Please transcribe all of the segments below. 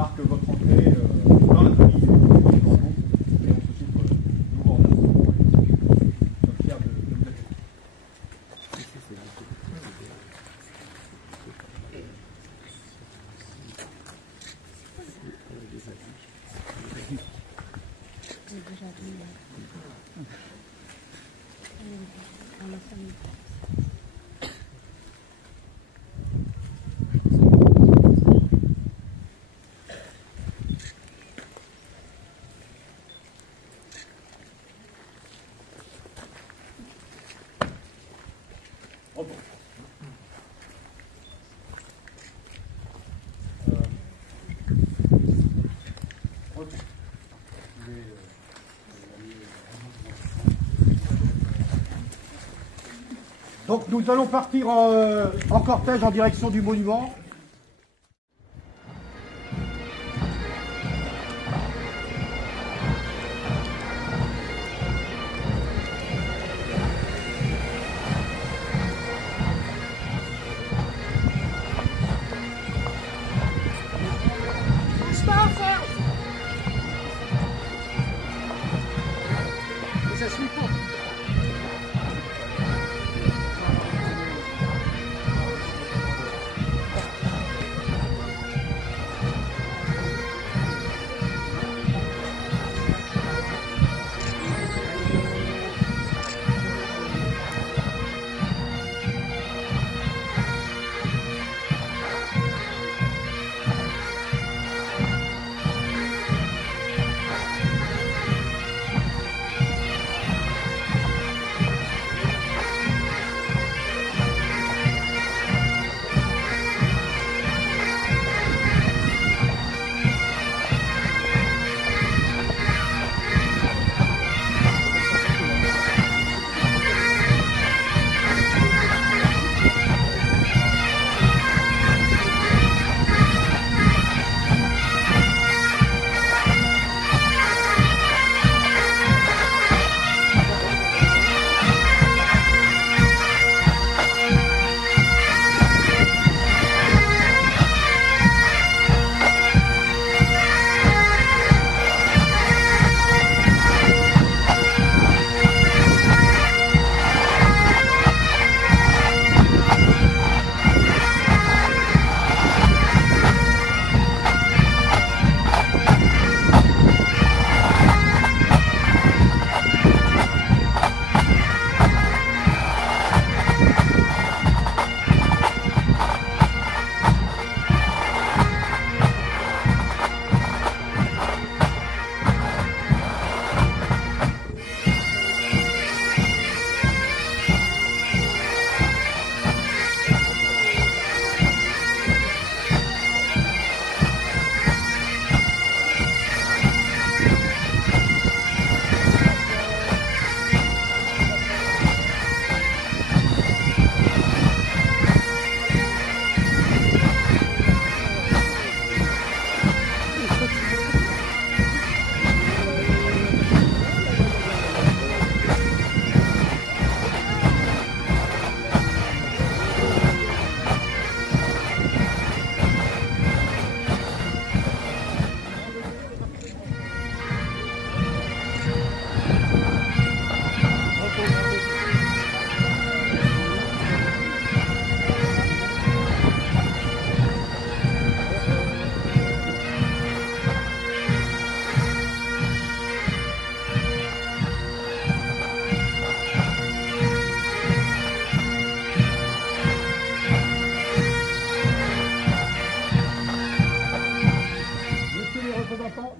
marque votre entrée dans la famille et on se titre nouveau en nation. Nous sommes fiers de vous accueillir. Donc nous allons partir en cortège en direction du monument. Ça suit pas.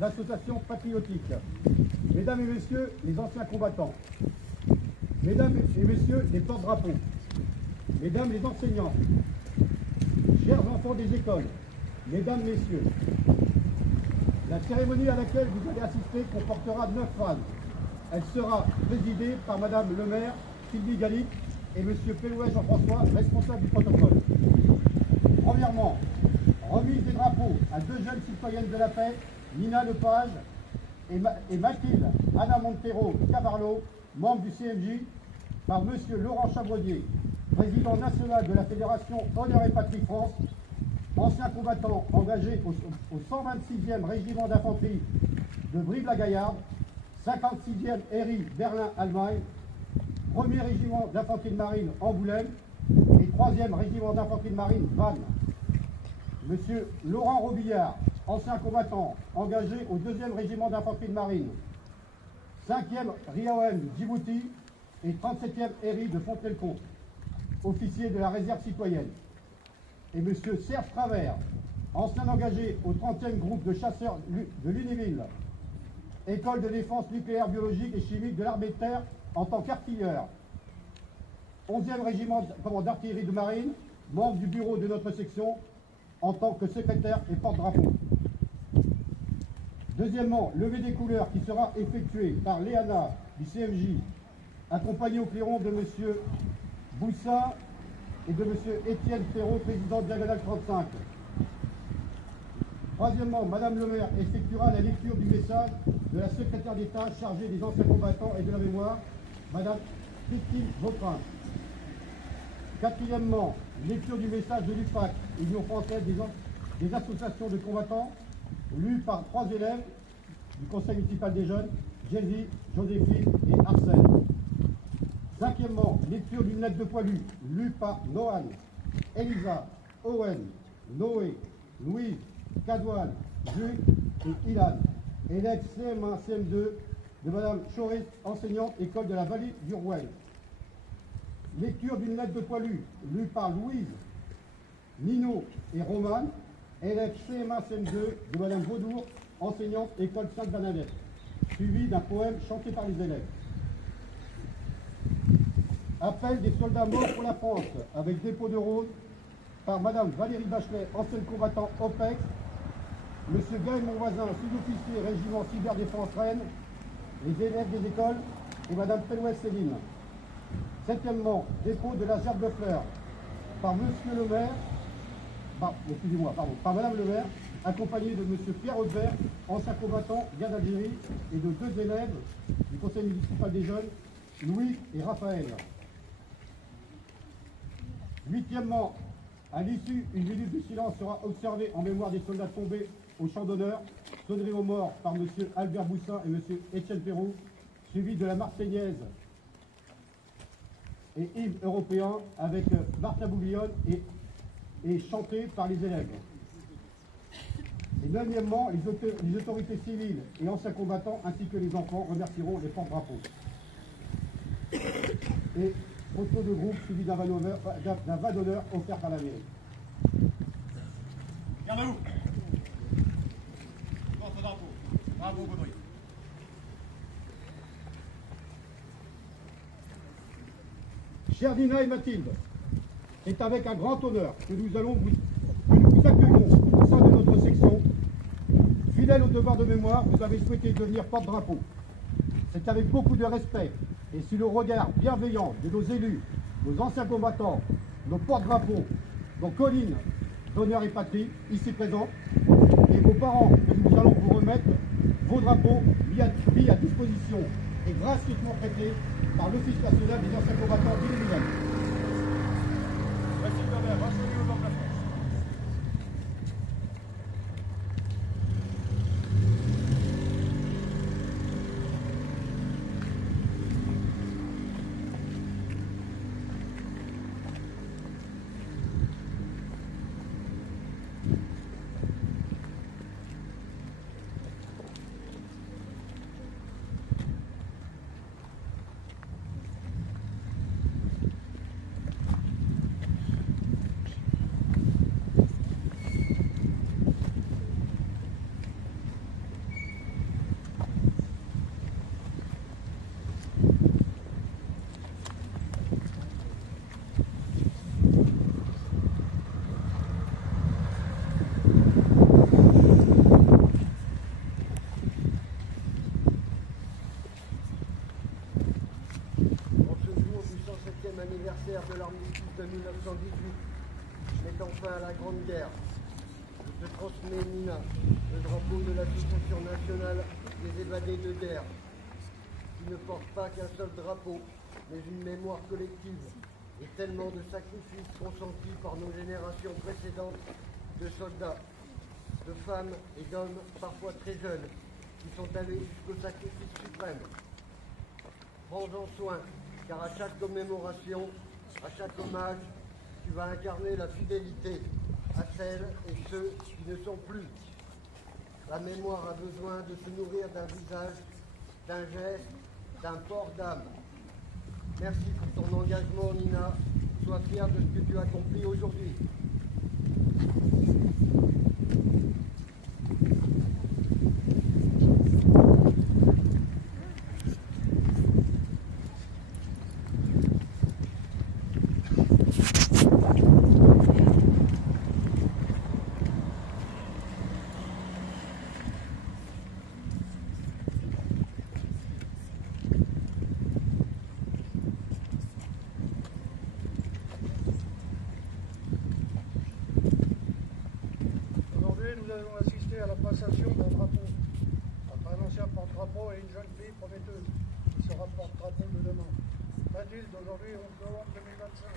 L'association patriotique, mesdames et messieurs les anciens combattants, mesdames et messieurs les porte-drapeaux, mesdames les enseignants, chers enfants des écoles, mesdames, messieurs, la cérémonie à laquelle vous allez assister comportera 9 phases. Elle sera présidée par madame le maire Sylvie Gallic et monsieur Pellouet Jean-François, responsable du protocole. Premièrement, remise des drapeaux à 2 jeunes citoyennes de la paix, Nina Lepage et Mathilde Anna Montero Cavarlo, membre du CMJ, par monsieur Laurent Chabrodier, président national de la Fédération Honneur et Patrie France, anciens combattants engagés au 126e régiment d'infanterie de Brive-la-Gaillarde, 56e RI Berlin-Allemagne, 1er régiment d'infanterie de marine Angoulême et 3e régiment d'infanterie de marine Vannes. Monsieur Laurent Robillard, ancien combattant engagé au 2e régiment d'infanterie de marine, 5e RIAOM Djibouti et 37e RI de Fontenay-le-Comte, officier de la réserve citoyenne. Et monsieur Serge Travers, ancien engagé au 30e groupe de chasseurs de Lunéville, école de défense nucléaire, biologique et chimique de l'armée de terre en tant qu'artilleur, 11e régiment d'artillerie de marine, membre du bureau de notre section en tant que secrétaire et porte-drapeau. Deuxièmement, levée des couleurs qui sera effectuée par Léana du CMJ, accompagnée au clairon de M. Boussin et de M. Étienne Perrault, président de Diagonale 35. Troisièmement, Mme le maire effectuera la lecture du message de la secrétaire d'État chargée des anciens combattants et de la mémoire, Mme Christine Vautrin. Quatrièmement, lecture du message de l'UFAC, Union française des associations de combattants, lu par 3 élèves du Conseil municipal des jeunes, Jésus, Joséphine et Arsène. Cinquièmement, lecture d'une lettre de poilu, lue par Noan, Elisa, Owen, Noé, Louise, Cadouane, Jules et Ilan, élève CM1, CM2 de Mme Chauret, enseignante, école de la vallée du Rouel. Lecture d'une lettre de poilu, lue par Louise, Nino et Romane, élève CM1, CM2 de Mme Vaudour, enseignante, école Sainte-Bernadette, suivi d'un poème chanté par les élèves. Appel des soldats morts pour la France, avec dépôt de rôle par Mme Valérie Bachelet, ancienne combattant OPEX, M. Gaël Monvoisin, sous-officier régiment cyberdéfense Rennes, les élèves des écoles et Mme Penouès Céline. Septièmement, dépôt de la gerbe de fleurs par Monsieur le maire, par Madame le maire, accompagné de Monsieur Pierre Audebert, ancien combattant, garde d'Algérie, et de 2 élèves du Conseil municipal des jeunes, Louis et Raphaël. Huitièmement, à l'issue, une minute de silence sera observée en mémoire des soldats tombés au champ d'honneur, sonnerie aux morts par M. Albert Boussin et M. Étienne Perrault, suivi de la Marseillaise et hymne européen avec Martha Bouglione et chanté par les élèves. Et neuvièmement, les autorités civiles et anciens combattants ainsi que les enfants remercieront les porte-drapeaux. Et photo de groupe suivi d'un va d'honneur offert par la mairie. Regardez-vous. Porte-drapeau. Bravo, Baudry. Chère Dina et Mathilde, c'est avec un grand honneur que nous vous accueillons au sein de notre section. Fidèle au devoir de mémoire, vous avez souhaité devenir porte-drapeau. C'est avec beaucoup de respect et sous le regard bienveillant de nos élus, nos anciens combattants, nos porte-drapeaux, nos collines d'honneur et patrie, ici présents, et vos parents, que nous allons vous remettre vos drapeaux mis à disposition et gratuitement prêtés par l'Office national des anciens combattants d'Ille-et-Vilaine. Voici le verre, rachetez-le dans la France. Anniversaire de l'armistice de 1918, mettant fin à la Grande Guerre. Je te transmets, Nina, le drapeau de l'Association nationale des évadés de guerre, qui ne porte pas qu'un seul drapeau, mais une mémoire collective, et tellement de sacrifices consentis par nos générations précédentes de soldats, de femmes et d'hommes parfois très jeunes, qui sont allés jusqu'au sacrifice suprême. Prends-en soin, car à chaque commémoration, à chaque hommage, tu vas incarner la fidélité à celles et ceux qui ne sont plus. La mémoire a besoin de se nourrir d'un visage, d'un geste, d'un port d'âme. Merci pour ton engagement, Nina. Sois fière de ce que tu as accompli aujourd'hui. Nous allons assister à la passation d'un drapeau entre un ancien porte-drapeau et une jeune fille prometteuse qui sera porte-drapeau de demain. Mathilde, aujourd'hui, 11 novembre 2025.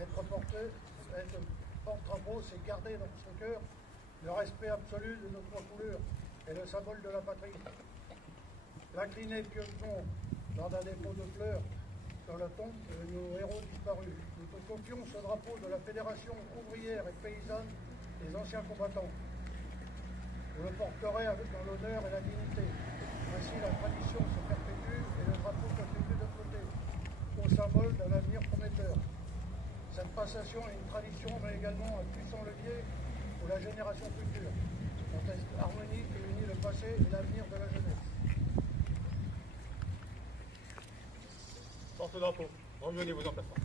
Être porte-drapeau, c'est garder dans son cœur le respect absolu de notre couleur et le symbole de la patrie. L'incliner pieusement lors d'un dépôt de fleurs sur la tombe de nos héros disparus. Nous te confions ce drapeau de la Fédération ouvrière et paysanne des anciens combattants. Vous le porterez dans l'honneur et la dignité. Ainsi, la tradition se perpétue et le drapeau continue de flotter, au symbole d'un avenir prometteur. Cette passation est une tradition, mais également un puissant levier pour la génération future. Contexte harmonique qui unit le passé et l'avenir de la jeunesse. Porte-drapeau, revenez vos emplacements.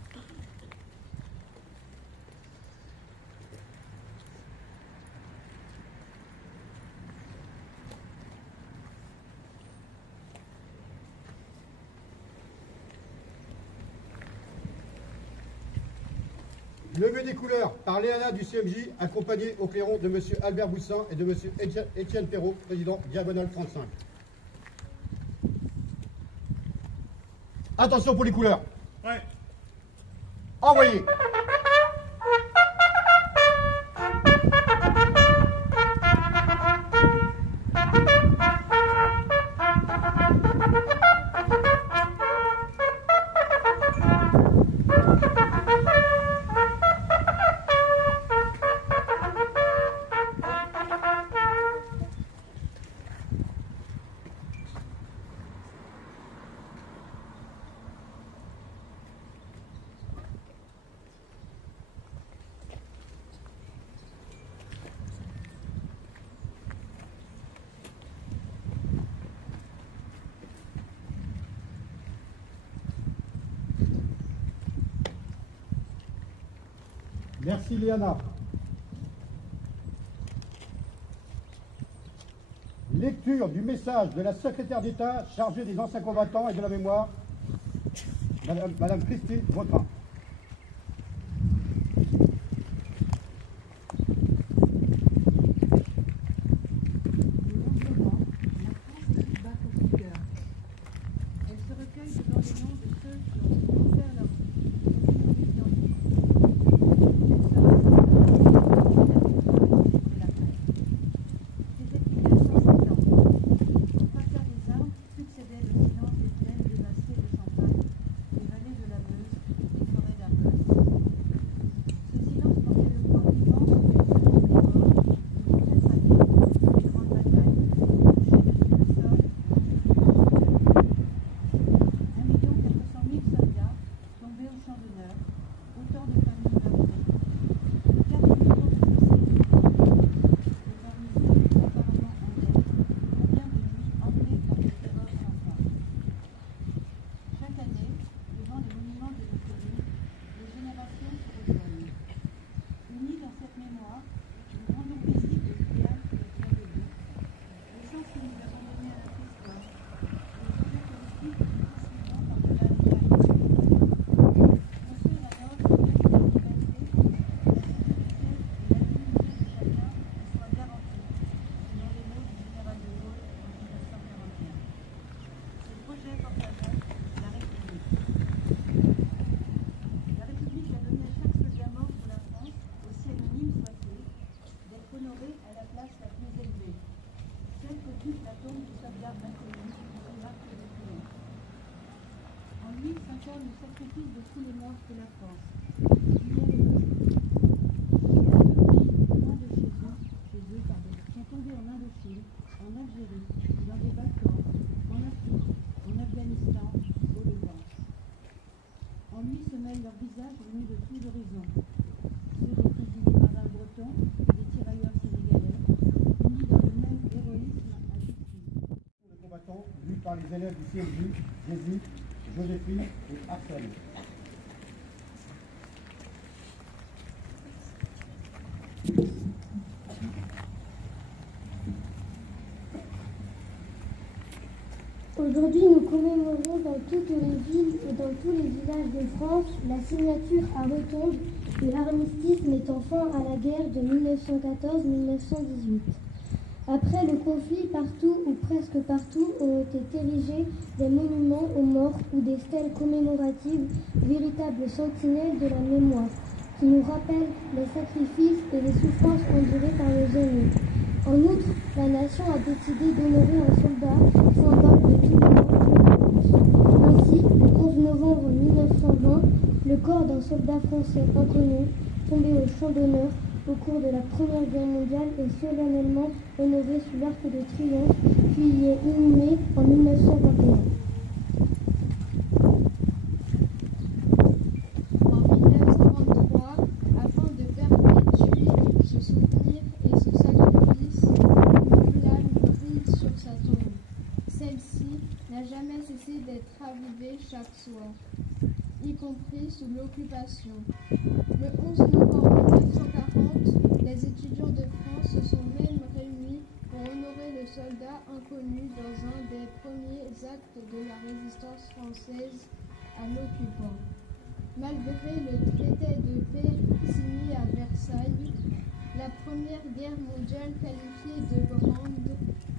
Levée des couleurs par Léana du CMJ, accompagnée au clairon de M. Albert Boussin et de M. Étienne Perrault, président Diagonale 35. Attention pour les couleurs. Ouais. Envoyez. Merci Léana. Lecture du message de la secrétaire d'État chargée des anciens combattants et de la mémoire, Madame Christine Vautrin. occupe la tombe du soldat inconnu sur l'arc de triomphe. En lui s'incarne le sacrifice de tous les morts de la France. Hier et aujourd'hui. Loin de chez eux, sont tombés en Indochine, en Algérie, dans les Balkans, en Afrique, en Afghanistan, au Levant. En lui se mêlent leurs visages venus de tous horizons. Ceux des cuisiniers marins bretons et des tirailleurs sénégalais, unis dans le même héroïsme à victime. Le combattant lu par les élèves du CMJ, Jésus, Joséphine et Arsène. Aujourd'hui, nous commémorons dans toutes les villes et dans tous les villages de France la signature à Rotonde de l'armistice mettant fin à la guerre de 1914-1918. Après le conflit, partout ou presque partout ont été érigés des monuments aux morts ou des stèles commémoratives, véritables sentinelles de la mémoire, qui nous rappellent les sacrifices et les souffrances endurées par les ennemis. En outre, la nation a décidé d'honorer un soldat, symbole de tous les morts de France. Ainsi, le 11 novembre 1920, le corps d'un soldat français inconnu, tombé au champ d'honneur au cours de la Première Guerre mondiale, est solennellement honoré sous l'Arc de Triomphe, puis y est inhumé en 1921. En 1923, afin de perpétuer ce souvenir et ce sacrifice, une flamme brille sur sa tombe. Celle-ci n'a jamais cessé d'être ravivée chaque soir, y compris sous l'occupation. Le 11 novembre 1940, les étudiants de France se sont même réunis pour honorer le soldat inconnu dans un des premiers actes de la résistance française à l'occupant. Malgré le traité de paix signé à Versailles, la Première Guerre mondiale qualifiée de grande,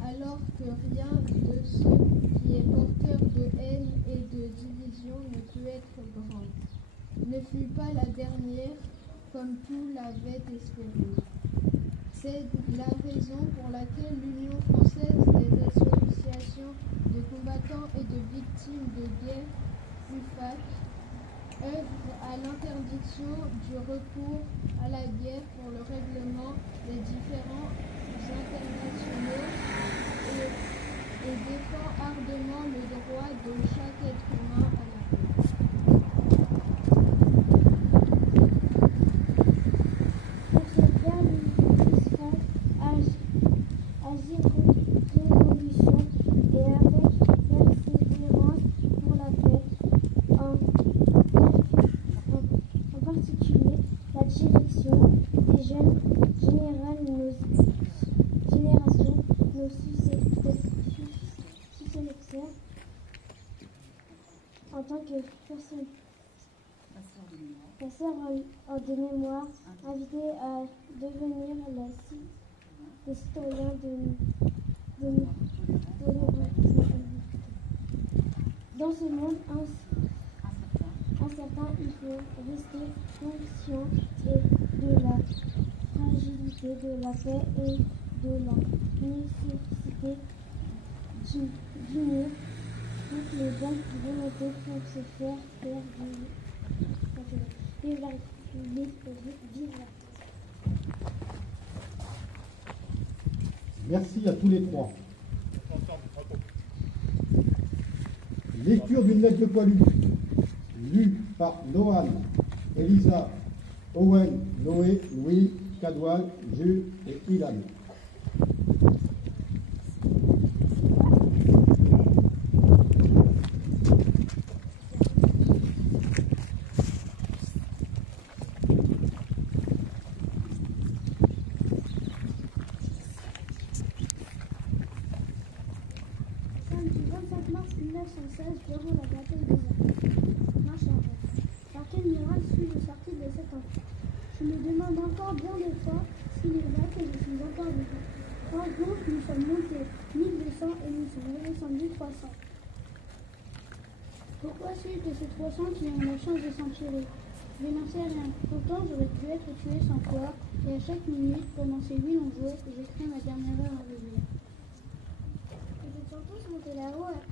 alors que rien de ce qui est porteur de haine et de division ne peut être grand, ne fut pas la dernière comme tout l'avait espéré. C'est la raison pour laquelle l'Union française des associations de combattants et de victimes de guerre, UFAC, œuvre à l'interdiction du recours à la guerre pour le règlement des différends internationaux et défend ardemment le droit de chaque être humain à la paix. Pour ce bien, nous puisserons agir résolution et avec persévérance pour la paix, en particulier la direction des jeunes générations, nos successeurs, en tant que passeurs de mémoire, invités à devenir les citoyens de dans ce monde incertain, il faut rester conscient de la fragilité de la paix et de la nécessité d'unir toutes les bonnes volontés pour se faire vive la République, vive la Merci à tous les trois. Lecture d'une lettre de Paul, lue par Noan, Elisa, Owen, Noé, Louis, Cadoual, Jules et Ilan. Samedi 25 mars 1916, durant la bataille des Alpes. Marche en rêve. Par quel miracle suis-je sorti de cet enfer? Je me demande encore bien des fois s'il est vrai que je suis encore vivant. 3 jours, nous sommes montés 1200 et nous sommes redescendus 300. Pourquoi suis-je de ces 300 qui ont la chance de s'en tirer? Je n'en sais rien. Pourtant, j'aurais pu être tué 100 fois, et à chaque minute, pendant ces 8 longs jours, j'ai cru ma dernière heure arriver.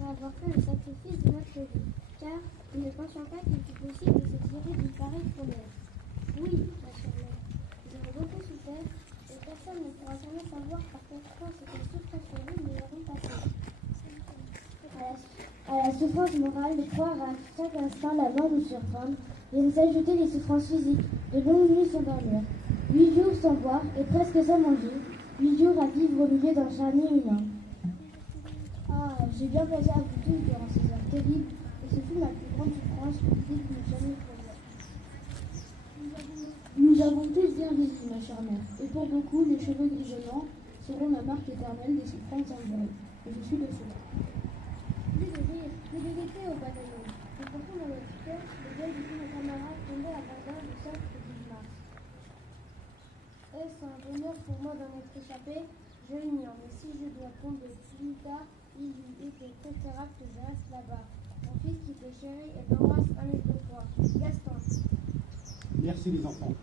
avoir fait le sacrifice de notre vie, car nous ne pensions pas qu'il fût possible de se tirer d'une pareille promesse. Oui, ma chère mère, nous avons beaucoup souffert, et personne ne pourra jamais savoir par conséquence quelle souffrance nous nous avons passée. À la souffrance morale de croire à chaque instant la mort nous surprendre, viennent s'ajouter les souffrances physiques, de longues nuits sans dormir, 8 jours sans boire et presque sans manger, 8 jours à vivre au milieu d'un charnier humain. Ah, j'ai bien pensé à vous tous durant ces heures terribles, et ce fut ma plus grande souffrance physique que j'ai jamais connue. Nous avons tous bien vécu, ma chère mère, et pour beaucoup, les cheveux grisonnants seront la marque éternelle des souffrances endurées. Et je suis de cela. Plus de rire, plus de gaieté au bataillon. Et pourtant dans notre cœur, le deuil de tous nos camarades tombait à Verdun le 5 et 10 mars. Est-ce un bonheur pour moi d'en être échappé? Je l'ignore, mais si je dois tomber plus tard, il eût été préférable que je reste là-bas. Mon fils qui te chérit et t'embrasse un et deux fois. Gaston. Merci les enfants.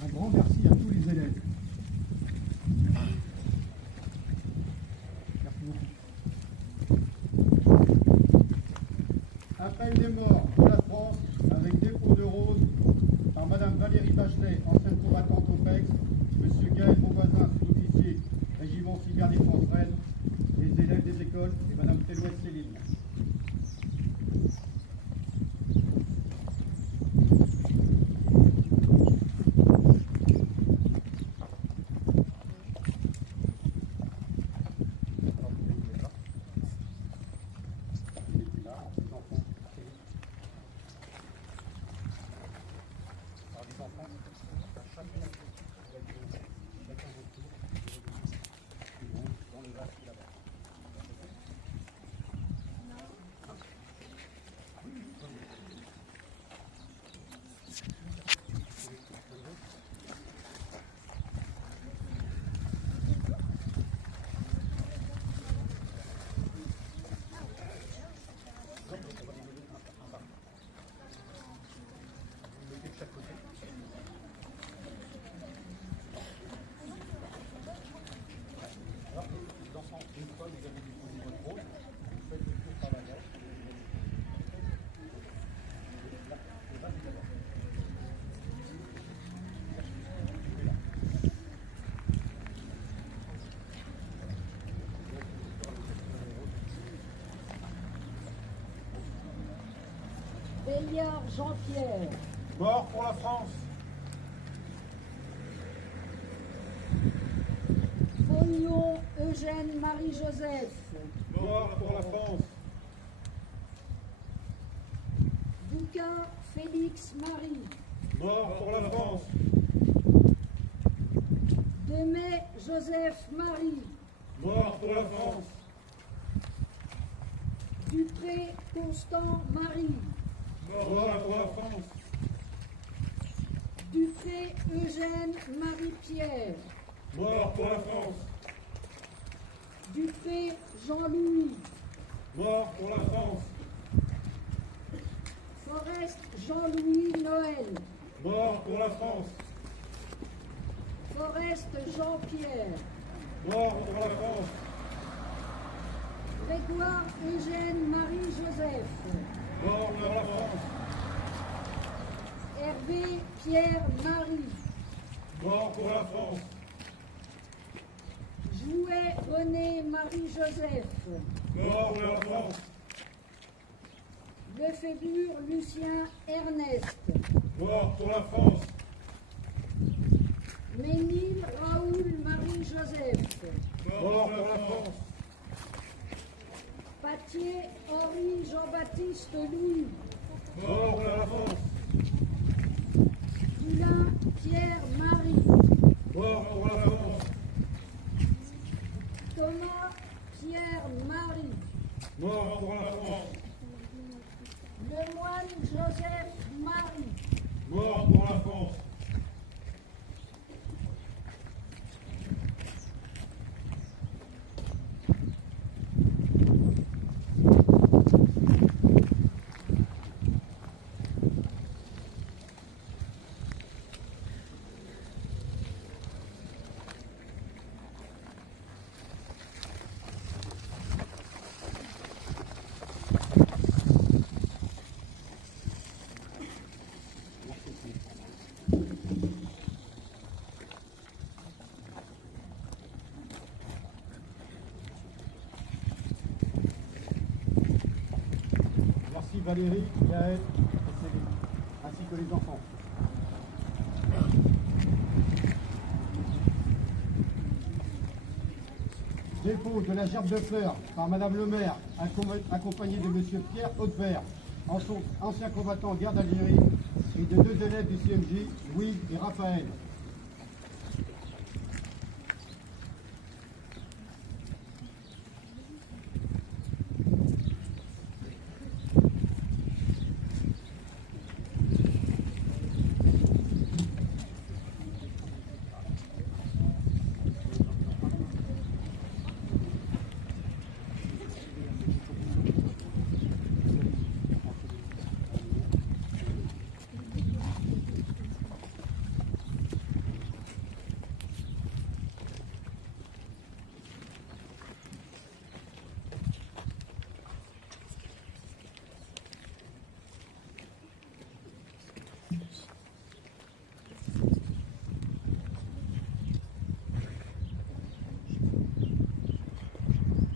Un grand merci à tous les élèves. Merci beaucoup. Appel des morts de la France avec dépôt de roses par Madame Valérie Bachelet, ancienne combattante au PEX, Monsieur Gaël Beauvoisin, sous-officier, régiment cyberdéfense Rennes, les élèves des écoles et Madame Télouet Céline. Béliard Jean-Pierre. Mort pour la France. Fognon Eugène Marie-Joseph. Mort pour la France. Bouquin Félix Marie. Mort pour la France. Demet Joseph Marie. Mort pour la France. Dupré Constant Marie. Mort pour la France. Dupré Eugène Marie-Pierre. Mort pour la France. Dupré Jean-Louis. Mort pour la France. Forest Jean-Louis Noël. Mort pour la France. Forest Jean-Pierre. Mort pour la France. Grégoire Eugène Marie-Joseph. Mort pour la France. Hervé Pierre Marie. Mort pour la France. Jouet René Marie-Joseph. Mort pour la France. Lefébure Lucien Ernest. Mort pour la France. Ménil Raoul Marie-Joseph. Mort pour la France. Patier Henri Jean-Baptiste Louis. Mort pour la France. Poulain Pierre Marie. Mort pour la France. Thomas Pierre Marie. Mort pour la France. Lemoine Joseph Marie. Mort pour la France. Merci Valérie, Gaël et Céline, ainsi que les enfants. Dépôt de la gerbe de fleurs par Madame le maire, accompagné de Monsieur Pierre Hautevert, ancien combattant en guerre d'Algérie, et de 2 élèves du CMJ, Louis et Raphaël.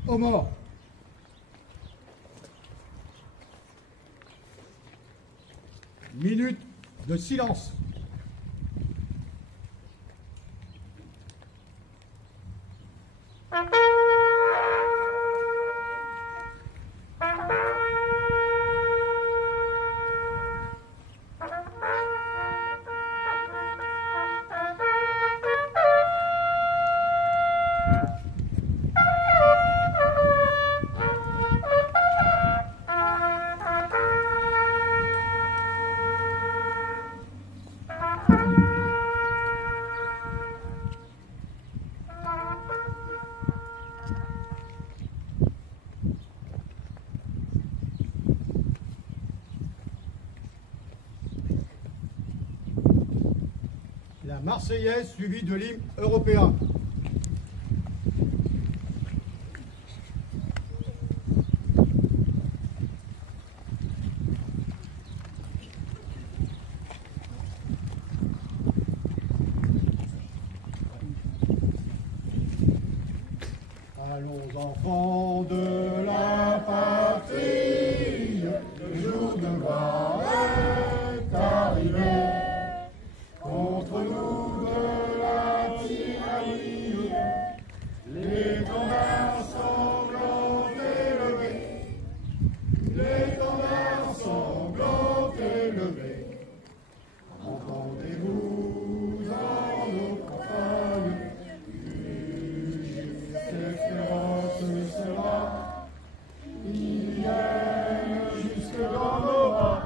Aux morts. Minute de silence. La Marseillaise suivie de l'hymne européen. Allons enfants de la patrie, le jour de gloire est arrivé. Contre nous de la tyrannie, l'étendard sanglant élevé, l'étendard sanglant élevé. Entendez-vous en nos campagnes, cette féroce sera, ils viennent jusque dans nos rangs.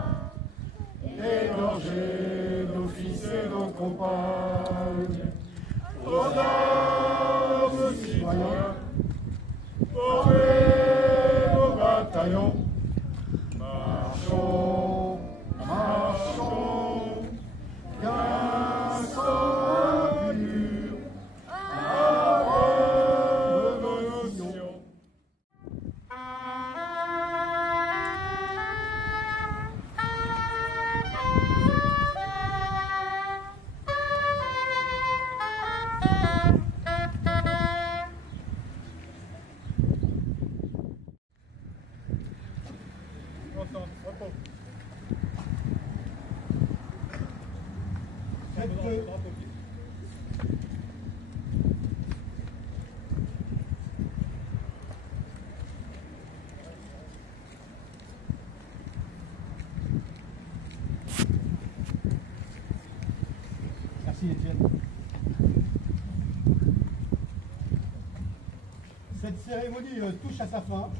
cérémonie touche à sa fin.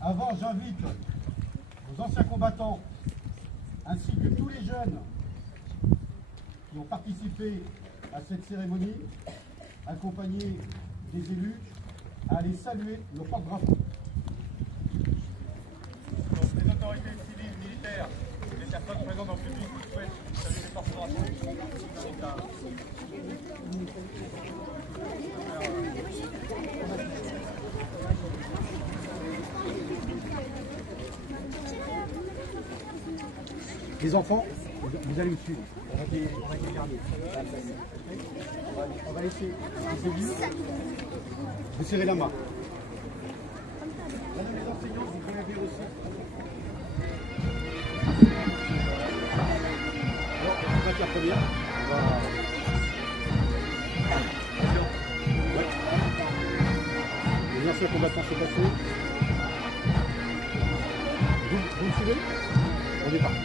Avant, j'invite nos anciens combattants ainsi que tous les jeunes qui ont participé à cette cérémonie, accompagnés des élus, à aller saluer nos porte-drapeaux. Donc, les autorités civiles, militaires, les personnes présentes dans le public qui souhaitent saluer les porte-drapeaux. Les enfants, vous allez me suivre. On va les garder. On va laisser les élus. Vous serrez la main. Madame les enseignants, vous pouvez venir aussi. Alors, on va faire la première. Ouais. Les anciens combattants sont passés. Vous me suivez? On est parti.